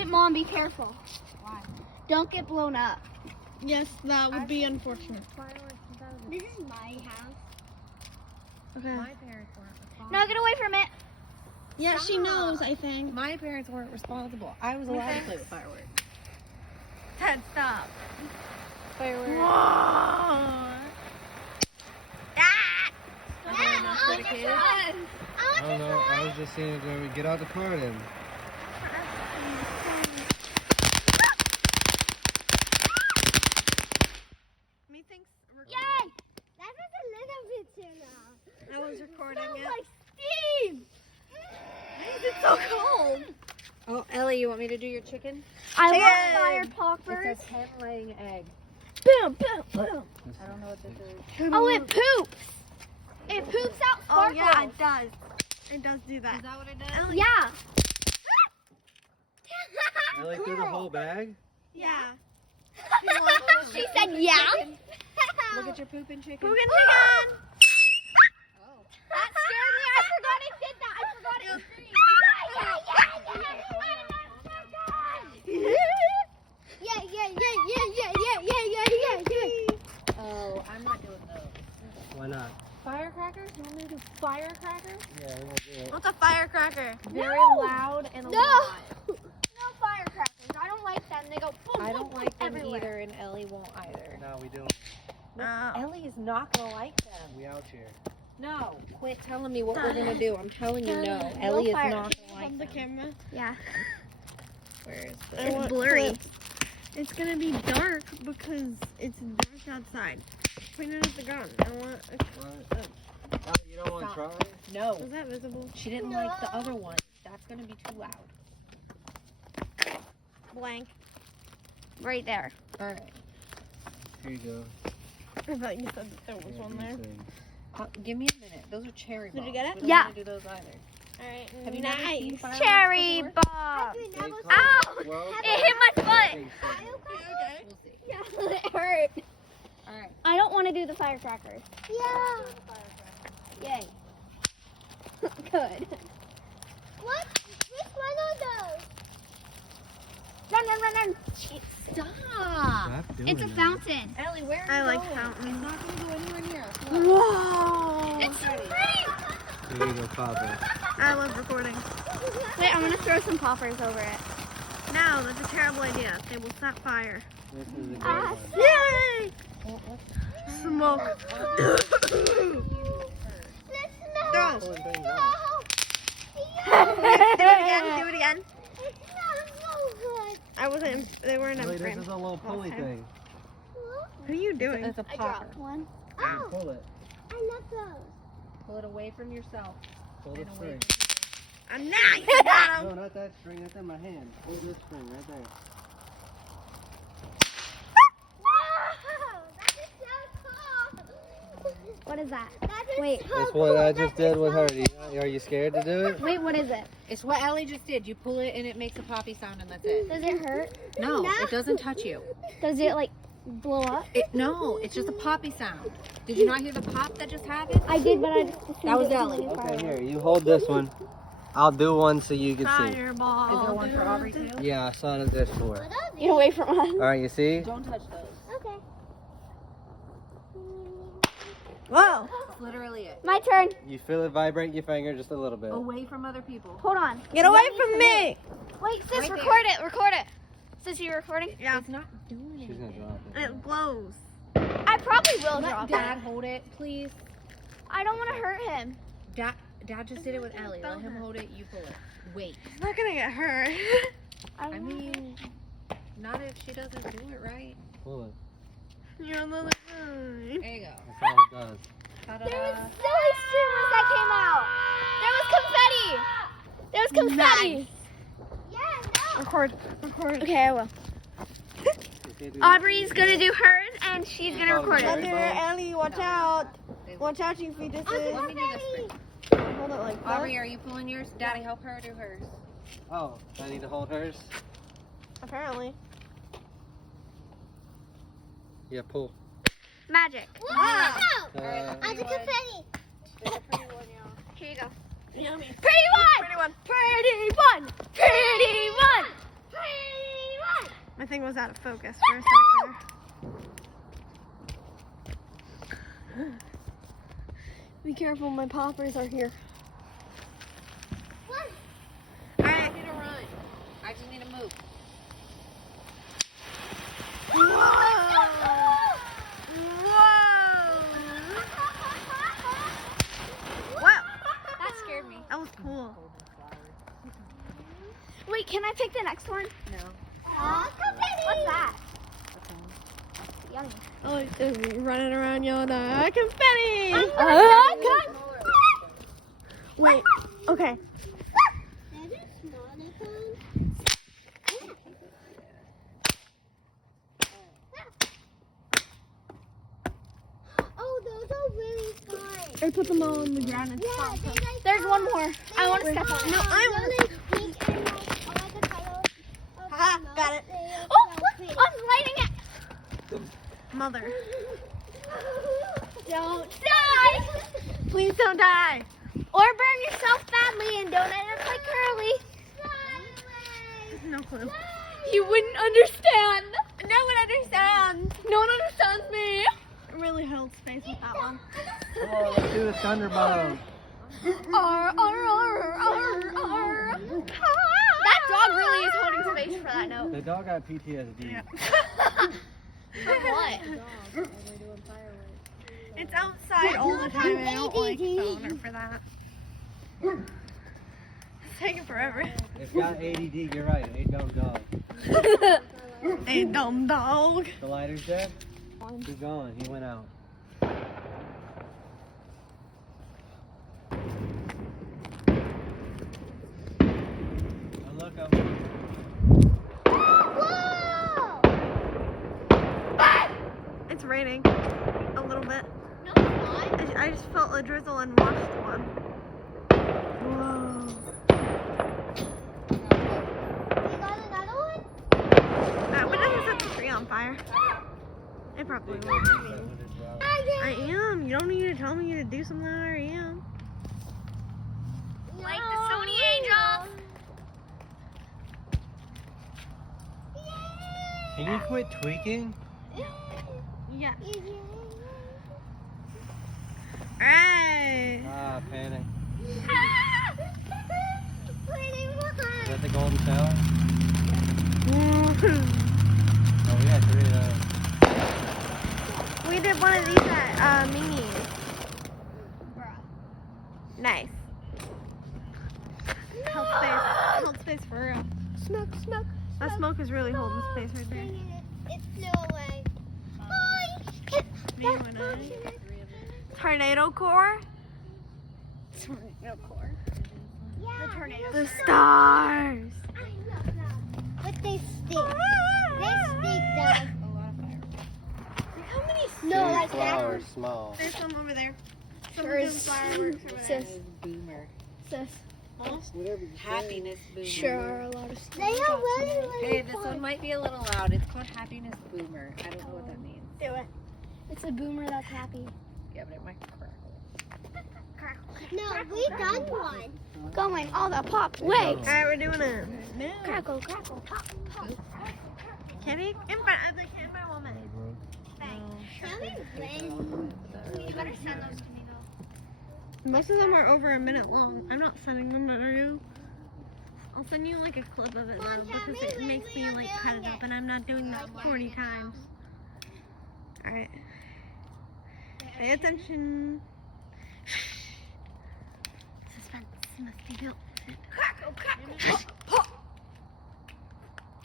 Wait, Mom, be careful. Why? Don't get blown up. Yes, that would be unfortunate. This is my house. Okay. My parents weren't responsible. No, get away from it. Yeah, she knows, I think. My parents weren't responsible. I was allowed to play with fireworks. Ted, stop. Fireworks. Ah! Am I not dedicated? I don't know. I was just saying, when we get out the car then. Methinks Yay! That was a little bit too loud. I was recording Smells it. like steam. It's so cold. Oh, Ellie, you want me to do your chicken? I Chicken. love fire It poppers. says hen laying egg. Boom, boom, boom. I don't know what this is. Oh, it poops. It poops out Oh, sparkles. yeah, it does. It does do that. Is that what it does? Yeah. Ellie threw the whole bag? Yeah. She said yeah. Look at your pooping chicken. Pooping chicken. Oh. That scared me. I forgot it did that. I forgot it screamed. Oh, I'm not doing those. Why not? Firecrackers? You want me to do firecrackers? Yeah, we won't do it. What's a firecracker? Very No. loud and No. alive. No firecrackers. I don't like them. They go boom, I boom, don't boom like them everywhere. either, and Ellie won't either. No, we do. Ellie is not gonna like them. We out here. No, quit telling me what we're gonna do. I'm telling you no. Ellie is fire. not gonna Hold like the them. camera. Yeah. Where is I It's want blurry. clips. It's gonna be dark because it's dark outside. Point it at the ground. I want a What? Oh, you don't want to try? No, Was that visible? she didn't like the other one. That's gonna be too loud. Blank. Right there. All right. Here you go. I thought you said that there was one there. Give me a minute. Those are cherry Did bombs. you get it? We don't Yeah. wanna do those either. Alright. Have you never seen Nice. fireworks Cherry before? bomb. Ow! Ow! It hit my foot. Okay. We'll see. Yeah, it hurt. All right. I don't want to do the firecrackers. Yeah. Yay. Good. What? Which one are those? Run, run, run, run. Stop. Stop doing It's a that. fountain. Ellie, where are I you like going? fountains. It's not gonna go anywhere near us. Look. Whoa. It's so pretty. Here you go, Papa. I love recording. Wait, I'm going to throw some poppers over it. No, that's a terrible idea. They will set fire. This is a great Ah, one. Yay! Smoke. Throw. Pulling things out. Do it again. Do it again. It smells so good. I wasn't. They weren't Ellie, in this frame. is a little pulley Okay. thing. What are you doing? It's a I popper. dropped one. Oh, Pull it. I love those. Pull it away from yourself. Pull the And away string. I'm nice. I got No, him. not that string. That's in my hand. Pull this string right there. Wow, that is so cool. What is that? That is Wait. so That's cool. what I That just is did with so her. Are you scared to do it? Wait, what is it? It's what Ellie just did. You pull it and it makes a poppy sound and that's it. Does it hurt? No, No. it doesn't touch you. Does it, like, blow up? No, it's just a poppy sound. Did you not hear the pop that just happened? I did, but I just assumed That was it Ellie. really Okay, far. here. You hold this one. I'll do one so you can see. Fireball. Is there one for Aubrey too? Yeah, I saw it this for. Get away from us. All right, you see? Don't touch those. Okay. Whoa. That's literally it. My turn. You feel it vibrate your finger just a little bit. Away from other people. Hold on. Get away from me. Wait, sis, Right there. record it. Record it. Sis, you recording? Yeah. It's not doing She's gonna anything. drop it. It glows. I probably will Let drop Dad it. hold it, please. I don't want to hurt him. Dad just did it with Ellie. Let him hold it. You pull it. Wait. It's not gonna get hurt. I mean, not if she doesn't do it right. Pull it. You're a little. There you go. That's all it does. There was Ta-da. silly streamers that came out. There was confetti. There was confetti. Yeah, no. Record. Record. Okay, I will. You see it? Aubrey's gonna do hers, and she's gonna record Okay. it. Thunder, Ellie, watch out. They- Watch out, you fetuses. Let me do this first. Hold it like that. Aubrey, are you pulling yours? Daddy, help her do hers. Oh, I need to hold hers? Apparently. Yeah, pull. Magic. Wow. Uh, I the confetti. Here you go. Yummy. Pretty one. Pretty one. Pretty one. Pretty one. thing was out of focus for a second. Be careful, my poppers are here. I Alright. need to run. I just need to move. Whoa! Whoa! Wow, That scared me. that was cool. Wait, can I pick the next one? No. What's that? Yummy. Oh, running around yelling, confetti! Wait, okay. Oh, those are really fun. I put them all on the ground and Yeah, they like There's one more. I want to step on it. No, I want Haha, got it. Oh, look, I'm lighting it. Mother. Don't die. Please don't die. Or burn yourself badly and don't end up like Curly. No clue. You wouldn't understand. No one understands. No one understands me. I really held space with that one. Oh, let's do the thunderbomb. Arr, arr, arr, arr, arr. That dog really is holding space for that note. The dog got PTSD. For what? It's outside all the time. I don't like phone her for that. It's taking forever. It's got ADD, you're right. A dumb dog. A dumb dog. The lighter's dead? Keep going. He went out. Oh, look up. It's raining a little bit. No, it's not. I just felt a drizzle and washed one. Whoa. You got another one? But it doesn't set the tree on fire. It probably will. I am. You don't need to tell me to do something that I already am. Like the Sony Angels. Can you quit tweaking? Yeah. Alright. Ah, panic. Waiting for Is her. that the golden shower? Oh, we got 3 of those. We did one of these at Mimi's. Nice. Held space. Held space for real. Smoke, smoke. That smoke is really holding space right there. It flew away. Bye. Tornado core. Tornado core. Yeah. The tornado. The stars. I love them. But they stink. They stink though. How many? No, like that. Flowers small. There's some over there. Some There's- doing fireworks over there. Sis, Boomer. sis. Happiness Boomer. Sure are a lot of stuff. They are really, really Hey, this one might be a little loud. It's called Happiness Boomer. I don't know what that means. Do it. It's a boomer that's happy. Yeah, but it might crackle. No, we done one. Going all the pop ways. Alright, we're doing it. Crackle, crackle, pop, pop. Kitty in front of the camera woman. Tell me when. You better send those to me though. Most of them are over a minute long. I'm not sending them, but are you? I'll send you like a clip of it though, Mom, tell because me it when makes we me are like doing cut it it. up, and I'm not doing that 40 times. All right. Pay attention. Suspense must be built. Crackle, crackle, pop, pop.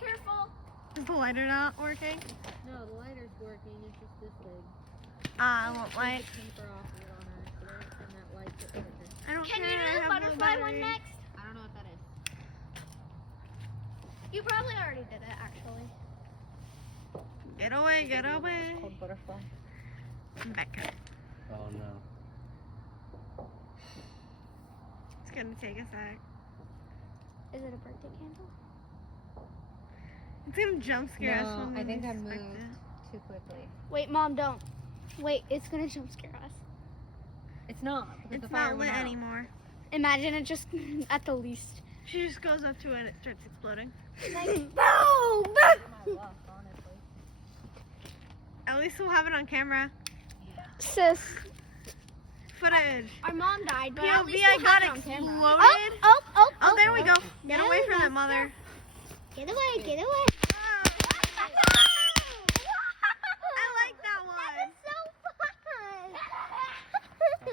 Careful. Is the lighter not working? No, the lighter's working. It's just this thing. I won't light. Paper off of it on accident, and that lights it quicker. I don't Can care. you I do the have no butterfly one battery. next? I don't know what that is. You probably already did it actually. Get away, get away. Called butterfly. Becca. Oh no. It's gonna take a sec. Is it a birthday candle? It's gonna jump scare us. No, when I we think I expect moved it. too quickly. Wait, Mom, don't. Wait, it's gonna jump scare us. It's not. Because It's the fire not went lit out. anymore. Imagine it just at the least She just goes up to it and it starts exploding. Boom! At least we'll have it on camera. Sis. Footage. Our mom died, but at POV, least I we'll got have it on camera. exploded. Oh, there we go. Get There away we from go. it, mother. Get away, get away. I like that one. So fun.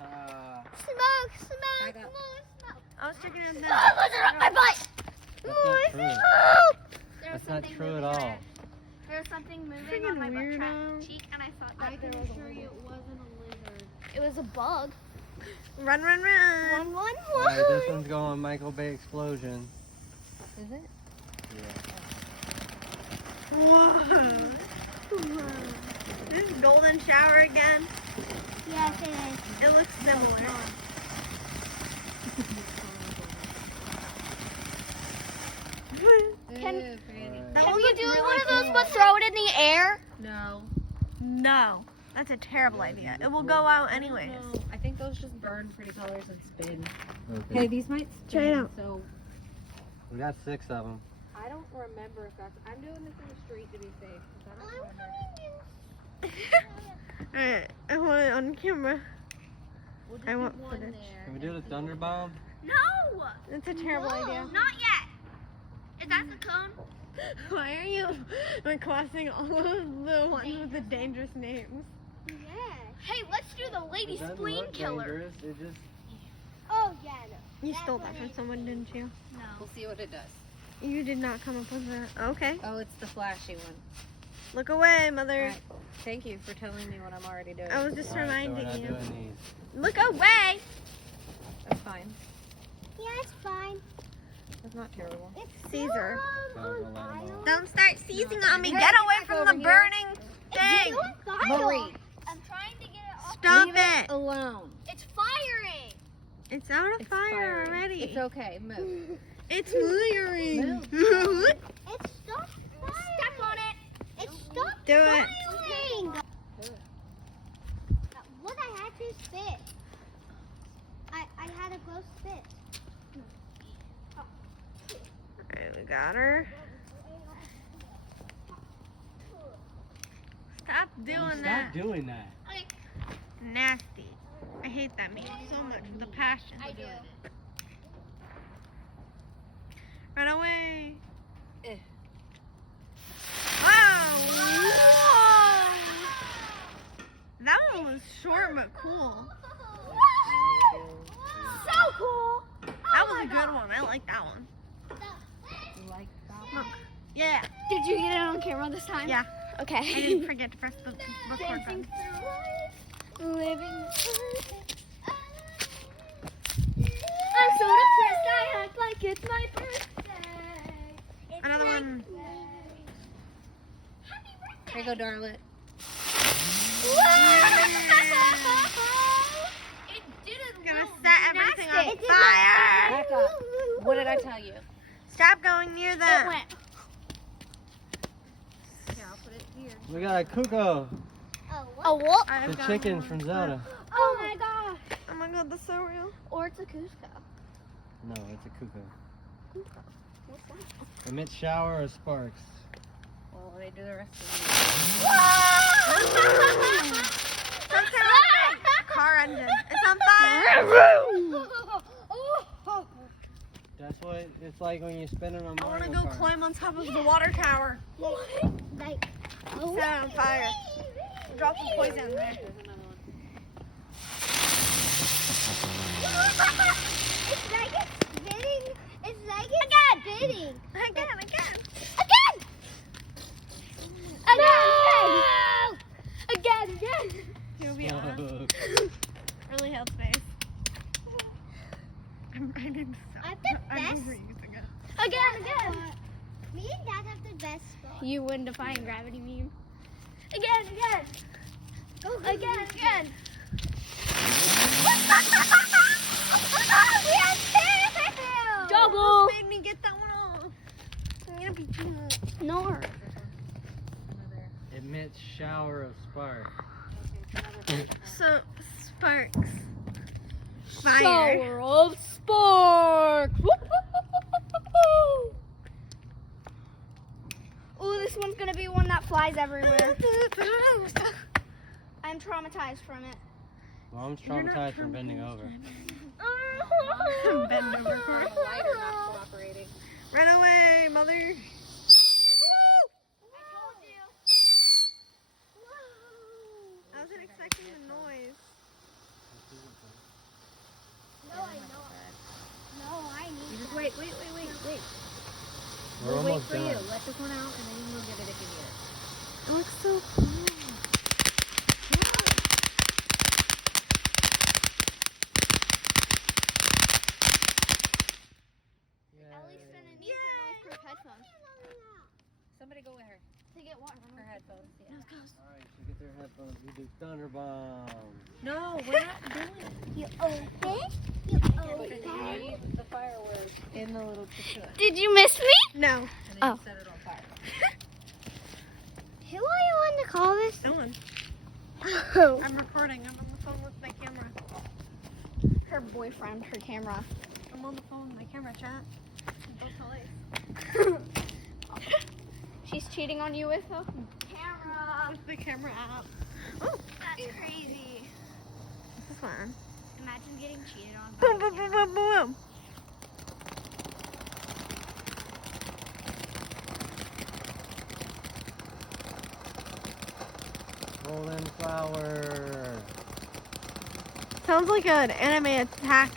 Uh, Smoke, smoke, smoke. I was checking it Oh, out. what's up my butt? that's not true. There was That's not something true moving at on all. it. There was something moving Freaking on my butt weirdo. cheek, and I thought I that can there was assure a you lizard. it wasn't a lizard. It was a bug. Run, run, run. One, Alright, this one's going Michael Bay Explosion. Is it? Yeah. Whoa. This is golden shower again. Yes, it is. It looks similar. Can- Ew, Fanny. That Can one we looks do really one of those cool. but throw it in the air? No. No, that's a terrible idea. It will go out anyways. No. I think those just burn pretty colors and spin. Okay. Hey, these might spin. Try it out. So We got 6 of them. I don't remember if that's. I'm doing this in the street to be safe. 'Cause I don't remember. Alright, I want it on camera. We'll just I do want one footage. there. Can we do the Thunder Bomb? No! It's a terrible idea. Not yet. Is that the cone? Why are you requesting all of the ones with the dangerous names? Yeah. Hey, let's do the lady It doesn't spleen look killer. dangerous, it just... Oh, yeah, no. You That's stole what that from it someone, didn't you? No. We'll see what it does. You did not come up with that. Okay. Oh, it's the flashy one. Look away, mother. Alright. Thank you for telling me what I'm already doing. I was just Alright, so we're reminding not you. doing these. Look away! That's fine. Yeah, it's fine. That's not terrible. It's Caesar. still That was a on lot aisle. Don't start seizing on me. Hey, Get get away back from over the here. burning It's thing. still on fire. Marie, I'm trying to get it off. Stop leave it. alone. It's firing. It's out of It's fire firing. already. It's okay. Move. It's firing. Move. It stopped firing. Step on it. It stopped Do it. firing. What I had to spit. I had to go spit. Alright, we got her. Stop doing that. Stop doing that. Okay, Nasty. I hate that meme so much with a passion. I do. Run away. Eh. Wow. Whoa. That one was short but cool. So cool. That was a good one. I like that one. You like that? Yeah. Did you get it on camera this time? Yeah. Okay. I didn't forget to press the record Dancing button. through life, living. I'm so depressed, I act like it's my birthday. Another one. Here you go, darling. It didn't Gonna look set everything on nasty. fire. Back up. What did I tell you? Stop going near It them. went. Here, I'll put it here. We got a cuckoo. Oh, what? A what? I've The got chicken one. from Zelda. Oh my gosh. Oh my god, that's so real. Or it's a Cusco. No, it's a cuckoo. What's that? Emits shower or sparks. Well, they do the rest of Some kind of car engine. It's on fire. That's what it's like when you spin it on I want Mario to go Kart. climb on top of the water tower. Like, Set it on fire. Drop some poison in there. There's another one. it's like it's spitting. It's like it's spitting. Again. Again. You'll be honest. Look. Really held space. I'm writing so. I'm the best. reusing it. Again. Me and Dad have the best spot. You win defying gravity meme. Again. Go, go, Again. we have two. Double. Made me get that one off. I'm gonna be too much. Nor. Another. Emits shower of sparks. So, sparks. Fire. Shower of sparks. This one's gonna be one that flies everywhere. I'm traumatized from it. Mom's traumatized from bending over. Bend over, Corey. Lighter not cooperating. Run away, mother. I told you. I wasn't expecting the noise. No, I know. No, I need You just that. wait. We're We'll wait almost for done. you. Let this one out, and then you'll get it if you need it. It looks so cool. Ellie's gonna need her nice pair of headphones Somebody go with her. to get water. Her headphones. Yeah. Alright, so get their headphones. We do Thunder Bomb. No, we're not doing it. You okay? You okay? Leave the fireworks in the little cocoon, Did you miss me? No. and then Oh. you set it on fire. Who are you on to call this? No one. Oh. I'm recording. I'm on the phone with my camera. Her boyfriend, her camera. I'm on the phone with my camera, chat. She's cheating on you with a camera. With the camera app. That's crazy. This is fun. Imagine getting cheated on. Boom, boom, boom, boom, boom. Rolling flower. Sounds like an anime attack.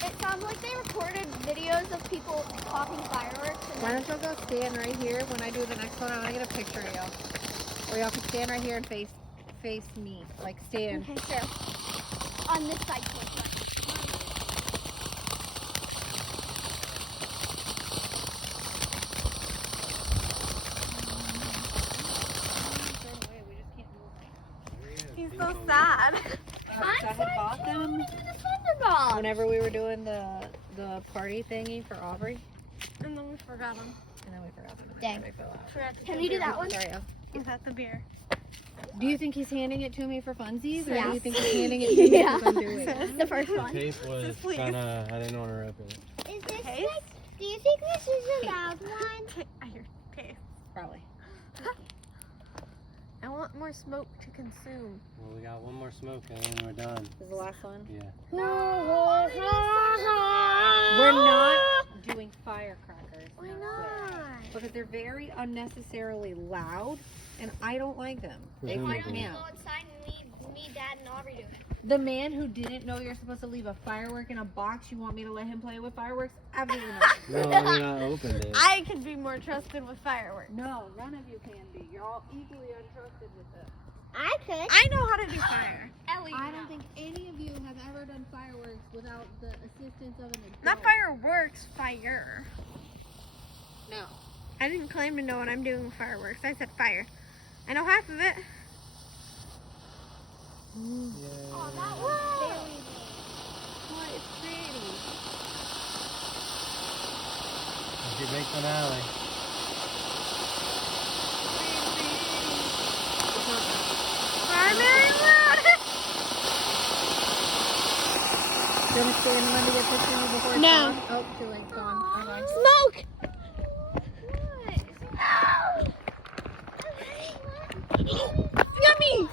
It sounds like they recorded videos of people popping fireworks. Why don't y'all go stand right here? When I do the next one, I want to get a picture of y'all. Or y'all can stand right here and face me. Like stand. Okay, sure. On this side, please. He's so sad. I had bought them Thunderbomb. whenever we were doing the party thingy for Aubrey, And then we forgot him. and then we forgot them. Dang. They fell out. Can you do that one? Sorry, Elle. Without the beer. Do you think he's handing it to me for funsies, or do you Yes. think he's handing it to me Yeah. because I'm doing it? The first The one. tape was Please. kinda, I didn't want to rip it. Is this Case? like, do you think this is a loud one? I hear taste. Probably. I want more smoke to consume. Well, we got one more smoke and then we're done. This is the last one. Yeah. We're not doing firecrackers. Why no not? way. Because they're very unnecessarily loud, and I don't like them. They Presumably. freak me out. outside and me, Dad, and Aubrey do it. The man who didn't know you're supposed to leave a firework in a box, you want me to let him play with fireworks? Absolutely not. No, I mean, I opened it. I could be more trusted with fireworks. No, none of you can be. You're all equally untrusted with this. I could. I know how to do fire. Ellie, I don't think any of you have ever done fireworks without the assistance of an adult. Not fireworks, fire. No. I didn't claim to know what I'm doing with fireworks. I said fire. I know half of it. Yeah. Oh, that was very What? It's pretty. That's your big finale. Primary loud. Do you want to stay and let me get pictures of you before it's No. gone? Oh, too late. It's gone. Okay. Smoke. Yummy.